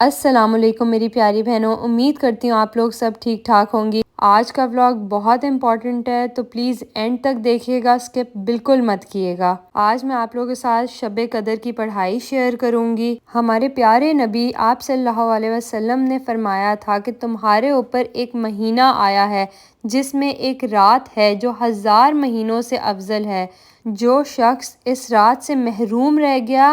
السلام علیکم میری پیاری بہنوں، امید کرتی ہوں آپ لوگ سب ٹھیک ٹھاک ہوں گی۔ آج کا ولاگ بہت امپورٹنٹ ہے تو پلیز اینڈ تک دیکھیے گا، اسکپ بالکل مت کیے گا۔ آج میں آپ لوگوں کے ساتھ شب قدر کی پڑھائی شیئر کروں گی۔ ہمارے پیارے نبی آپ صلی اللہ علیہ وسلم نے فرمایا تھا کہ تمہارے اوپر ایک مہینہ آیا ہے جس میں ایک رات ہے جو 1000 مہینوں سے افضل ہے۔ جو شخص اس رات سے محروم رہ گیا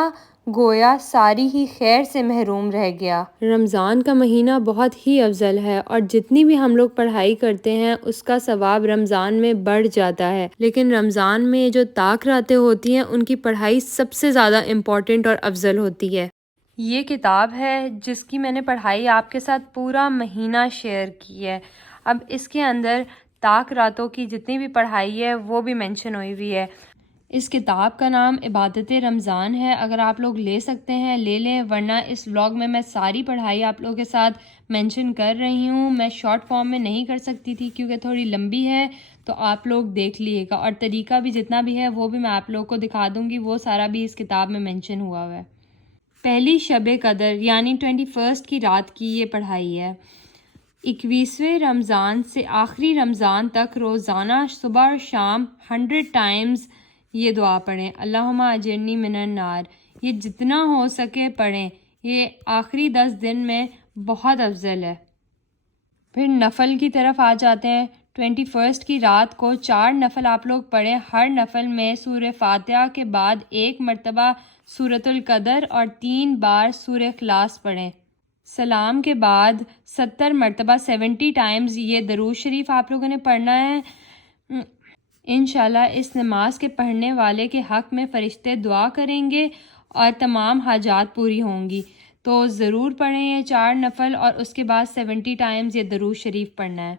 گویا ساری ہی خیر سے محروم رہ گیا۔ رمضان کا مہینہ بہت ہی افضل ہے اور جتنی بھی ہم لوگ پڑھائی کرتے ہیں اس کا ثواب رمضان میں بڑھ جاتا ہے، لیکن رمضان میں جو طاق راتیں ہوتی ہیں ان کی پڑھائی سب سے زیادہ امپورٹنٹ اور افضل ہوتی ہے۔ یہ کتاب ہے جس کی میں نے پڑھائی آپ کے ساتھ پورا مہینہ شیئر کی ہے۔ اب اس کے اندر طاق راتوں کی جتنی بھی پڑھائی ہے وہ بھی مینشن ہوئی ہوئی ہے۔ اس کتاب کا نام عبادت رمضان ہے۔ اگر آپ لوگ لے سکتے ہیں لے لیں، ورنہ اس ولاگ میں ساری پڑھائی آپ لوگوں کے ساتھ مینشن کر رہی ہوں۔ میں شارٹ فارم میں نہیں کر سکتی تھی کیونکہ تھوڑی لمبی ہے، تو آپ لوگ دیکھ لیے گا، اور طریقہ بھی جتنا بھی ہے وہ بھی میں آپ لوگوں کو دکھا دوں گی، وہ سارا بھی اس کتاب میں مینشن ہوا ہے۔ پہلی شب قدر یعنی 21 کی رات کی یہ پڑھائی ہے۔ 21ویں رمضان سے آخری رمضان تک روزانہ صبح اور شام 100 ٹائمز یہ دعا پڑھیں، اللہم اجرنی من النار۔ یہ جتنا ہو سکے پڑھیں، یہ آخری 10 دن میں بہت افضل ہے۔ پھر نفل کی طرف آ جاتے ہیں۔ 21 کی رات کو 4 نفل آپ لوگ پڑھیں، ہر نفل میں سورہ فاتحہ کے بعد 1 مرتبہ سورۃ القدر اور 3 بار سورہ اخلاص پڑھیں۔ سلام کے بعد 70 مرتبہ 70 ٹائمز یہ درود شریف آپ لوگوں نے پڑھنا ہے۔ انشاءاللہ اس نماز کے پڑھنے والے کے حق میں فرشتے دعا کریں گے اور تمام حاجات پوری ہوں گی، تو ضرور پڑھیں یہ 4 نفل، اور اس کے بعد 70 ٹائمز یہ درود شریف پڑھنا ہے۔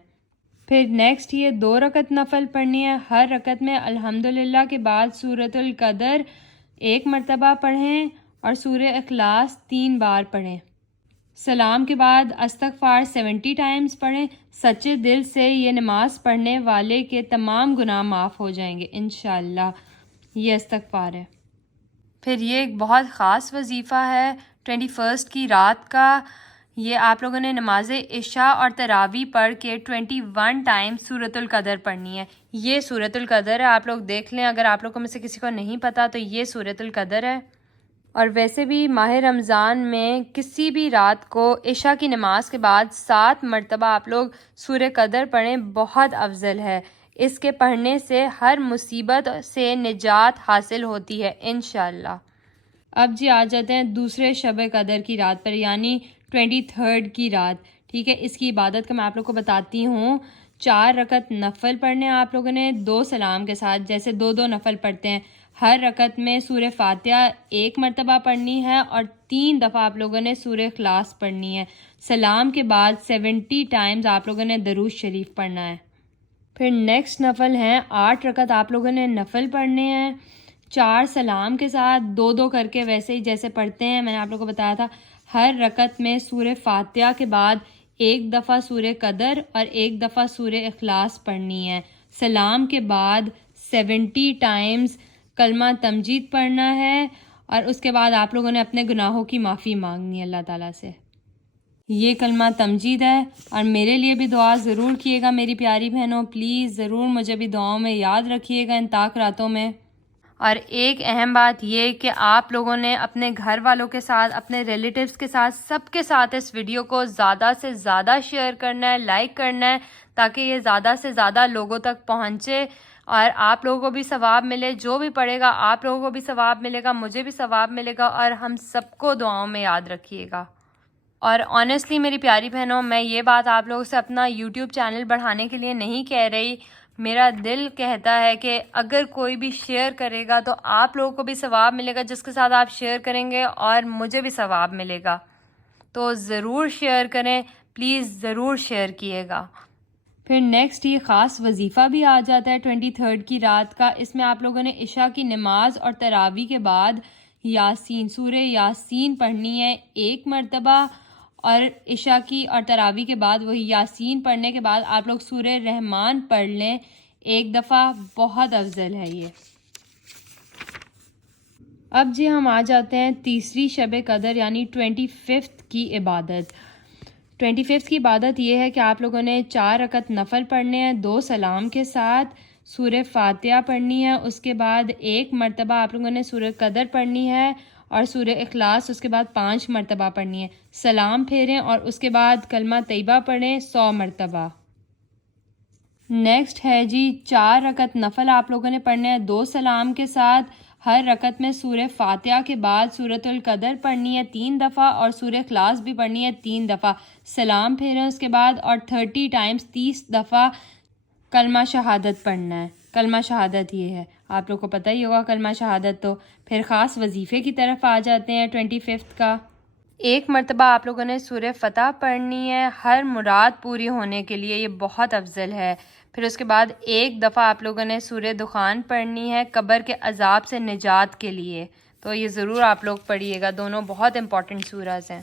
پھر نیکسٹ یہ 2 رکعت نفل پڑھنی ہے، ہر رکعت میں الحمدللہ کے بعد سورۃ القدر 1 مرتبہ پڑھیں اور سورہ اخلاص 3 بار پڑھیں۔ سلام کے بعد استغفار 70 ٹائمز پڑھیں۔ سچے دل سے یہ نماز پڑھنے والے کے تمام گناہ معاف ہو جائیں گے انشاءاللہ۔ یہ استغفار ہے۔ پھر یہ ایک بہت خاص وظیفہ ہے 21 کی رات کا۔ یہ آپ لوگوں نے نماز عشاء اور تراویح پڑھ کے 21 ٹائم سورۃ القدر پڑھنی ہے۔ یہ سورۃ القدر ہے، آپ لوگ دیکھ لیں، اگر آپ لوگوں میں سے کسی کو نہیں پتا تو یہ سورۃ القدر ہے۔ اور ویسے بھی ماہ رمضان میں کسی بھی رات کو عشاء کی نماز کے بعد 7 مرتبہ آپ لوگ سورہ قدر پڑھیں، بہت افضل ہے۔ اس کے پڑھنے سے ہر مصیبت سے نجات حاصل ہوتی ہے انشاءاللہ۔ اب جی آ جاتے ہیں دوسرے شب قدر کی رات پر، یعنی 23 کی رات۔ ٹھیک ہے، اس کی عبادت کا میں آپ لوگ کو بتاتی ہوں۔ 4 رکعت نفل پڑھنے آپ لوگوں نے 2 سلام کے ساتھ، جیسے 2 نفل پڑھتے ہیں۔ ہر رکعت میں سورہ فاتحہ 1 مرتبہ پڑھنی ہے اور 3 دفعہ آپ لوگوں نے سورہ اخلاص پڑھنی ہے۔ سلام کے بعد 70 ٹائمز آپ لوگوں نے درود شریف پڑھنا ہے۔ پھر نیکسٹ نفل ہیں 8 رکعت آپ لوگوں نے نفل پڑھنے ہیں، 4 سلام کے ساتھ 2 کر کے، ویسے ہی جیسے پڑھتے ہیں، میں نے آپ لوگوں کو بتایا تھا۔ ہر رکعت میں سورہ فاتحہ کے بعد 1 دفعہ سورہ قدر اور 1 دفعہ سورہ اخلاص پڑھنی ہے۔ سلام کے بعد 70 ٹائمز کلمہ تمجید پڑھنا ہے، اور اس کے بعد آپ لوگوں نے اپنے گناہوں کی معافی مانگنی ہے اللہ تعالیٰ سے۔ یہ کلمہ تمجید ہے، اور میرے لیے بھی دعا ضرور کیے گا میری پیاری بہنوں، پلیز ضرور مجھے بھی دعاؤں میں یاد رکھیے گا ان طاق راتوں میں۔ اور ایک اہم بات یہ کہ آپ لوگوں نے اپنے گھر والوں کے ساتھ، اپنے ریلیٹیوز کے ساتھ، سب کے ساتھ اس ویڈیو کو زیادہ سے زیادہ شیئر کرنا ہے، لائک کرنا ہے، تاکہ یہ زیادہ سے زیادہ لوگوں تک پہنچے اور آپ لوگوں کو بھی ثواب ملے۔ جو بھی پڑھے گا آپ لوگوں کو بھی ثواب ملے گا، مجھے بھی ثواب ملے گا، اور ہم سب کو دعاؤں میں یاد رکھیے گا۔ اور آنیسٹلی میری پیاری بہنوں، میں یہ بات آپ لوگوں سے اپنا یوٹیوب چینل بڑھانے کے لیے نہیں کہہ رہی، میرا دل کہتا ہے کہ اگر کوئی بھی شیئر کرے گا تو آپ لوگوں کو بھی ثواب ملے گا جس کے ساتھ آپ شیئر کریں گے، اور مجھے بھی ثواب ملے گا۔ تو ضرور شیئر کریں، پلیز ضرور شیئر کیے گا۔ پھر نیکسٹ یہ خاص وظیفہ بھی آ جاتا ہے 23 کی رات کا۔ اس میں آپ لوگوں نے عشاء کی نماز اور تراویح کے بعد یاسین، سورہ یاسین پڑھنی ہے 1 مرتبہ، اور عشاء کی اور تراویح کے بعد وہی یاسین پڑھنے کے بعد آپ لوگ سورہ رحمان پڑھ لیں 1 دفعہ، بہت افضل ہے یہ۔ اب جی ہم آ جاتے ہیں تیسری شب قدر یعنی 25 کی عبادت۔ 25 کی عبادت یہ ہے کہ آپ لوگوں نے 4 رکعت نفل پڑھنے ہیں 2 سلام کے ساتھ، سورہ فاتحہ پڑھنی ہے، اس کے بعد 1 مرتبہ آپ لوگوں نے سورہ قدر پڑھنی ہے اور سورہ اخلاص اس کے بعد 5 مرتبہ پڑھنی ہے، سلام پھیریں اور اس کے بعد کلمہ طیبہ پڑھیں 100 مرتبہ۔ نیکسٹ ہے جی 4 رکعت نفل آپ لوگوں نے پڑھنے ہیں 2 سلام کے ساتھ، ہر رکعت میں سورہ فاتحہ کے بعد سورۃ القدر پڑھنی ہے 3 دفعہ اور سورہ اخلاص بھی پڑھنی ہے 3 دفعہ، سلام پھیریں اس کے بعد اور 30 ٹائمز 30 دفعہ کلمہ شہادت پڑھنا ہے۔ کلمہ شہادت یہ ہے، آپ لوگ کو پتہ ہی ہوگا کلمہ شہادت تو۔ پھر خاص وظیفے کی طرف آ جاتے ہیں 25 کا۔ 1 مرتبہ آپ لوگوں نے سورہ فتح پڑھنی ہے ہر مراد پوری ہونے کے لیے، یہ بہت افضل ہے۔ پھر اس کے بعد 1 دفعہ آپ لوگوں نے سورہ دخان پڑھنی ہے قبر کے عذاب سے نجات کے لیے، تو یہ ضرور آپ لوگ پڑھیے گا، دونوں بہت امپورٹنٹ سورہز ہیں۔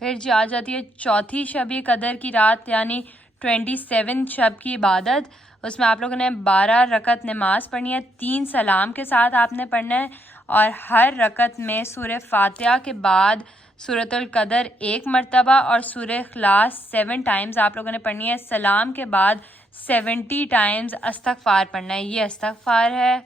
پھر جی آ جاتی ہے چوتھی شب قدر کی رات یعنی 27 شب کی عبادت، اس میں آپ لوگوں نے 12 رکعت نماز پڑھنی ہے، 3 سلام کے ساتھ آپ نے پڑھنا ہے اور ہر رکعت میں سورہ فاتحہ کے بعد سورۃ القدر 1 مرتبہ اور سورہ اخلاص 7 ٹائمز آپ لوگوں نے پڑھنی ہے، سلام کے بعد 70 ٹائمز استغفار پڑھنا ہے، یہ استغفار ہے۔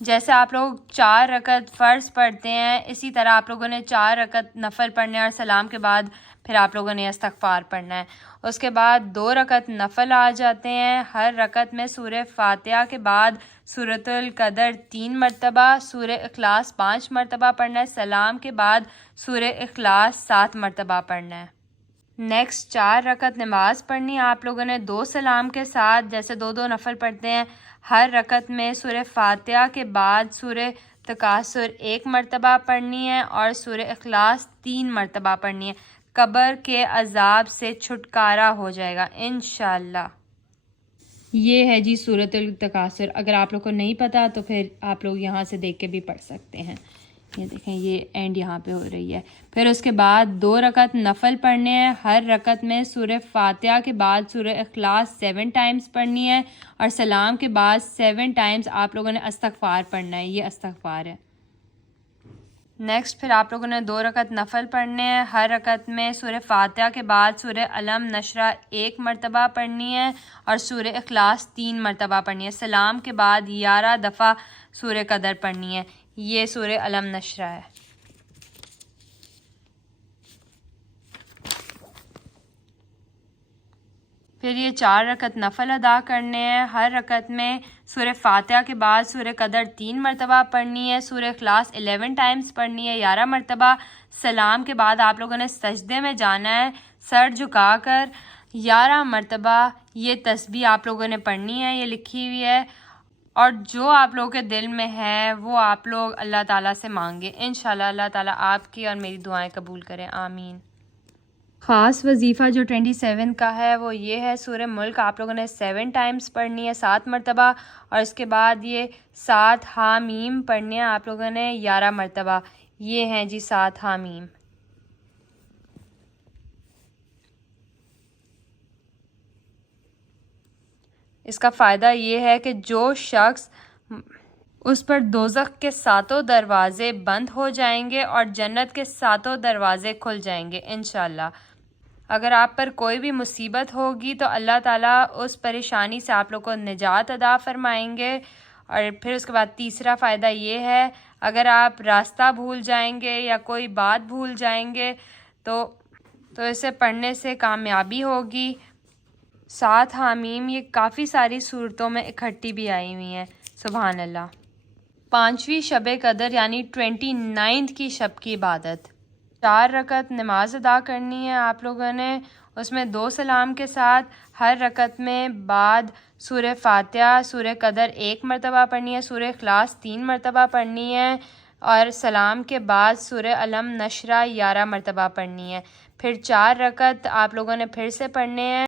جیسے آپ لوگ 4 رکعت فرض پڑھتے ہیں اسی طرح آپ لوگوں نے 4 رکعت نفل پڑھنے اور سلام کے بعد پھر آپ لوگوں نے استغفار پڑھنا ہے۔ اس کے بعد 2 رکعت نفل آ جاتے ہیں، ہر رکعت میں سورہ فاتحہ کے بعد سورۃ القدر 3 مرتبہ، سورہ اخلاص 5 مرتبہ پڑھنا ہے، سلام کے بعد سورہ اخلاص 7 مرتبہ پڑھنا ہے۔ نیکسٹ 4 رکعت نماز پڑھنی ہے آپ لوگوں نے 2 سلام کے ساتھ، جیسے 2 نفل پڑھتے ہیں، ہر رکعت میں سورہ فاتحہ کے بعد سورہ تکاثر 1 مرتبہ پڑھنی ہے اور سورہ اخلاص 3 مرتبہ پڑھنی ہے، قبر کے عذاب سے چھٹکارا ہو جائے گا انشاءاللہ۔ یہ ہے جی سورۃ التکاثر، اگر آپ لوگ کو نہیں پتہ تو پھر آپ لوگ یہاں سے دیکھ کے بھی پڑھ سکتے ہیں، یہ دیکھیں یہ اینڈ یہاں پہ ہو رہی ہے۔ پھر اس کے بعد 2 رکعت نفل پڑھنے ہیں، ہر رکعت میں سورہ فاتحہ کے بعد سورہ اخلاص 7 ٹائمز پڑھنی ہے اور سلام کے بعد 7 ٹائمز آپ لوگوں نے استغفار پڑھنا ہے، یہ استغفار ہے۔ نیکسٹ پھر آپ لوگوں نے 2 رکعت نفل پڑھنے ہیں، ہر رکعت میں سورہ فاتحہ کے بعد سورہ علم نشرہ 1 مرتبہ پڑھنی ہے اور سورہ اخلاص 3 مرتبہ پڑھنی ہے، سلام کے بعد 11 دفعہ سورہ قدر پڑھنی ہے، یہ سورہ علم نشرہ ہے۔ پھر یہ 4 رکعت نفل ادا کرنے ہیں، ہر رکعت میں سورہ فاتحہ کے بعد سورہ قدر 3 مرتبہ پڑھنی ہے، سورہ اخلاص 11 ٹائمز پڑھنی ہے 11 مرتبہ، سلام کے بعد آپ لوگوں نے سجدے میں جانا ہے سر جھکا کر 11 مرتبہ، یہ تسبیح آپ لوگوں نے پڑھنی ہے، یہ لکھی ہوئی ہے، اور جو آپ لوگوں کے دل میں ہے وہ آپ لوگ اللہ تعالیٰ سے مانگے، انشاءاللہ اللہ تعالیٰ آپ کی اور میری دعائیں قبول کریں، آمین۔ خاص وظیفہ جو 27 کا ہے وہ یہ ہے، سورہ ملک آپ لوگوں نے 7 ٹائمز پڑھنی ہے 7 مرتبہ اور اس کے بعد یہ 7 حامیم پڑھنی ہے آپ لوگوں نے 11 مرتبہ، یہ ہیں جی 7 حامیم۔ اس کا فائدہ یہ ہے کہ جو شخص اس پر دوزخ کے 7 دروازے بند ہو جائیں گے اور جنت کے 7 دروازے کھل جائیں گے انشاءاللہ۔ اگر آپ پر کوئی بھی مصیبت ہوگی تو اللہ تعالیٰ اس پریشانی سے آپ لوگ کو نجات عطا فرمائیں گے۔ اور پھر اس کے بعد تیسرا فائدہ یہ ہے، اگر آپ راستہ بھول جائیں گے یا کوئی بات بھول جائیں گے تو اسے پڑھنے سے کامیابی ہوگی۔ 7 حامیم یہ کافی ساری صورتوں میں اکٹھی بھی آئی ہوئی ہیں، سبحان اللہ۔ 5ویں شب قدر یعنی 29 کی شب کی عبادت، 4 رکعت نماز ادا کرنی ہے آپ لوگوں نے، اس میں 2 سلام کے ساتھ، ہر رکعت میں بعد سورہ فاتحہ سورہ قدر 1 مرتبہ پڑھنی ہے، سورہ اخلاص 3 مرتبہ پڑھنی ہے اور سلام کے بعد سورہ علم نشرہ 11 مرتبہ پڑھنی ہے۔ پھر 4 رکعت آپ لوگوں نے پھر سے پڑھنے ہیں،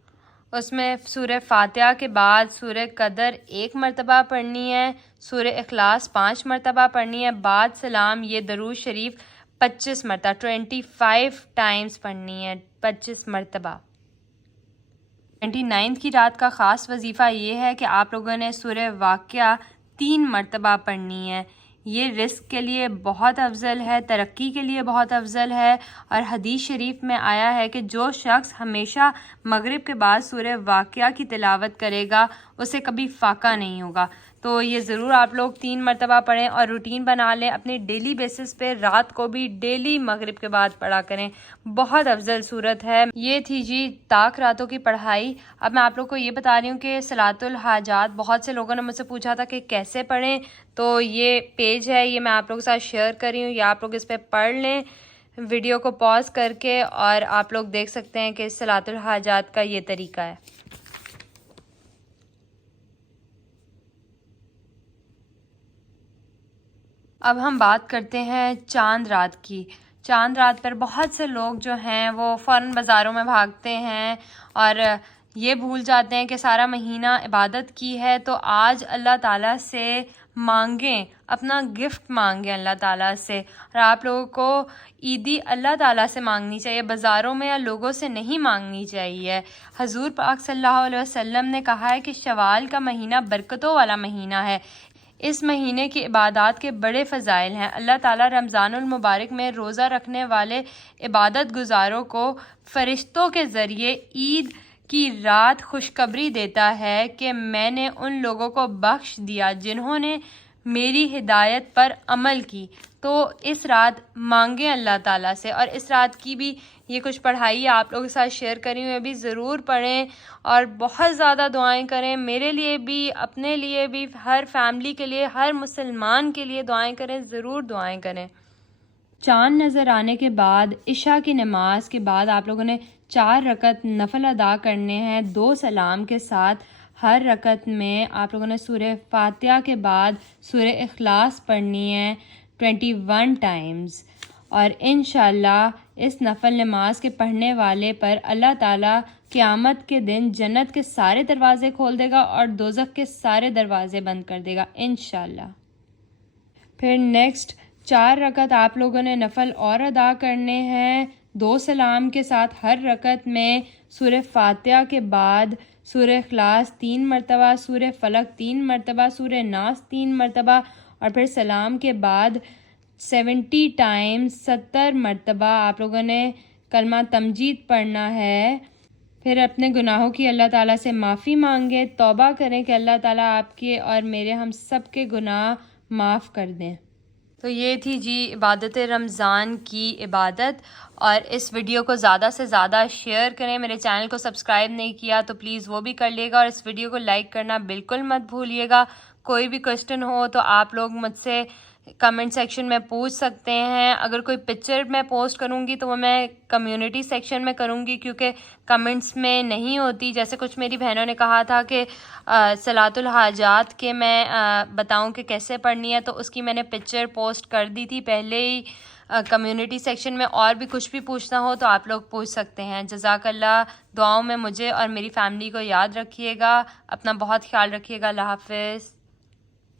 اس میں سورہ فاتحہ کے بعد سورہ قدر 1 مرتبہ پڑھنی ہے، سورہ اخلاص 5 مرتبہ پڑھنی ہے، بعد سلام یہ درود شریف 25 مرتبہ 25 ٹائمز پڑھنی ہے، 25 مرتبہ۔ 29 کی رات کا خاص وظیفہ یہ ہے کہ آپ لوگوں نے سورہ واقعہ 3 مرتبہ پڑھنی ہے، یہ رزق کے لیے بہت افضل ہے، ترقی کے لیے بہت افضل ہے، اور حدیث شریف میں آیا ہے کہ جو شخص ہمیشہ مغرب کے بعد سورہ واقعہ کی تلاوت کرے گا اسے کبھی فاقہ نہیں ہوگا۔ تو یہ ضرور آپ لوگ 3 مرتبہ پڑھیں اور روٹین بنا لیں اپنی ڈیلی بیسس پہ، رات کو بھی ڈیلی مغرب کے بعد پڑھا کریں، بہت افضل صورت ہے۔ یہ تھی جی طاق راتوں کی پڑھائی۔ اب میں آپ لوگ کو یہ بتا رہی ہوں کہ صلاۃ الحاجات بہت سے لوگوں نے مجھ سے پوچھا تھا کہ کیسے پڑھیں، تو یہ پیج ہے، یہ میں آپ لوگوں کے ساتھ شیئر کر رہی ہوں، یا آپ لوگ اس پہ پڑھ لیں ویڈیو کو پاز کر کے، اور آپ لوگ دیکھ سکتے ہیں کہ صلاۃ الحاجات کا یہ طریقہ ہے۔ اب ہم بات کرتے ہیں چاند رات کی۔ چاند رات پر بہت سے لوگ جو ہیں وہ فوراً بازاروں میں بھاگتے ہیں اور یہ بھول جاتے ہیں کہ سارا مہینہ عبادت کی ہے، تو آج اللہ تعالیٰ سے مانگیں، اپنا گفٹ مانگیں اللہ تعالیٰ سے، اور آپ لوگوں کو عیدی اللہ تعالیٰ سے مانگنی چاہیے، بازاروں میں یا لوگوں سے نہیں مانگنی چاہیے۔ حضور پاک صلی اللہ علیہ وسلم نے کہا ہے کہ شوال کا مہینہ برکتوں والا مہینہ ہے، اس مہینے کی عبادات کے بڑے فضائل ہیں۔ اللہ تعالیٰ رمضان المبارک میں روزہ رکھنے والے عبادت گزاروں کو فرشتوں کے ذریعے عید کی رات خوشخبری دیتا ہے کہ میں نے ان لوگوں کو بخش دیا جنہوں نے میری ہدایت پر عمل کی۔ تو اس رات مانگیں اللہ تعالیٰ سے، اور اس رات کی بھی یہ کچھ پڑھائی آپ لوگوں کے ساتھ شیئر کری ہوئی، بھی ضرور پڑھیں اور بہت زیادہ دعائیں کریں، میرے لیے بھی، اپنے لیے بھی، ہر فیملی کے لیے، ہر مسلمان کے لیے دعائیں کریں، ضرور دعائیں کریں۔ چاند نظر آنے کے بعد عشاء کی نماز کے بعد آپ لوگوں نے 4 رکعت نفل ادا کرنے ہیں 2 سلام کے ساتھ۔ ہر رکعت میں آپ لوگوں نے سورہ فاتحہ کے بعد سورہ اخلاص پڑھنی ہے 21 ٹائمز، اور انشاءاللہ اس نفل نماز کے پڑھنے والے پر اللہ تعالیٰ قیامت کے دن جنت کے سارے دروازے کھول دے گا اور دوزخ کے سارے دروازے بند کر دے گا انشاءاللہ۔ پھر نیکسٹ 4 رکعت آپ لوگوں نے نفل اور ادا کرنے ہیں 2 سلام کے ساتھ۔ ہر رکعت میں سورہ فاتحہ کے بعد سورہ اخلاص 3 مرتبہ، سورہ فلق 3 مرتبہ، سورہ ناس 3 مرتبہ، اور پھر سلام کے بعد 70 ٹائمز 70 مرتبہ آپ لوگوں نے کلمہ تمجید پڑھنا ہے۔ پھر اپنے گناہوں کی اللہ تعالیٰ سے معافی مانگیں، توبہ کریں کہ اللہ تعالیٰ آپ کے اور میرے، ہم سب کے گناہ معاف کر دیں۔ تو یہ تھی جی عبادت رمضان کی عبادت، اور اس ویڈیو کو زیادہ سے زیادہ شیئر کریں۔ میرے چینل کو سبسکرائب نہیں کیا تو پلیز وہ بھی کر لیے گا، اور اس ویڈیو کو لائک کرنا بالکل مت بھولیے گا۔ کوئی بھی کوشچن ہو تو آپ لوگ مجھ سے کمنٹ سیکشن میں پوچھ سکتے ہیں۔ اگر کوئی پکچر میں پوسٹ کروں گی تو وہ میں کمیونٹی سیکشن میں کروں گی، کیونکہ کمنٹس میں نہیں ہوتی۔ جیسے کچھ میری بہنوں نے کہا تھا کہ صلاۃ الحاجات کے میں بتاؤں کہ کیسے پڑھنی ہے، تو اس کی میں نے پکچر پوسٹ کر دی تھی پہلے ہی کمیونٹی سیکشن میں۔ اور بھی کچھ بھی پوچھنا ہو تو آپ لوگ پوچھ سکتے ہیں۔ جزاک اللہ۔ دعاؤں میں مجھے اور میری فیملی کو یاد رکھیے گا، اپنا بہت خیال رکھیے گا۔ اللہ حافظ۔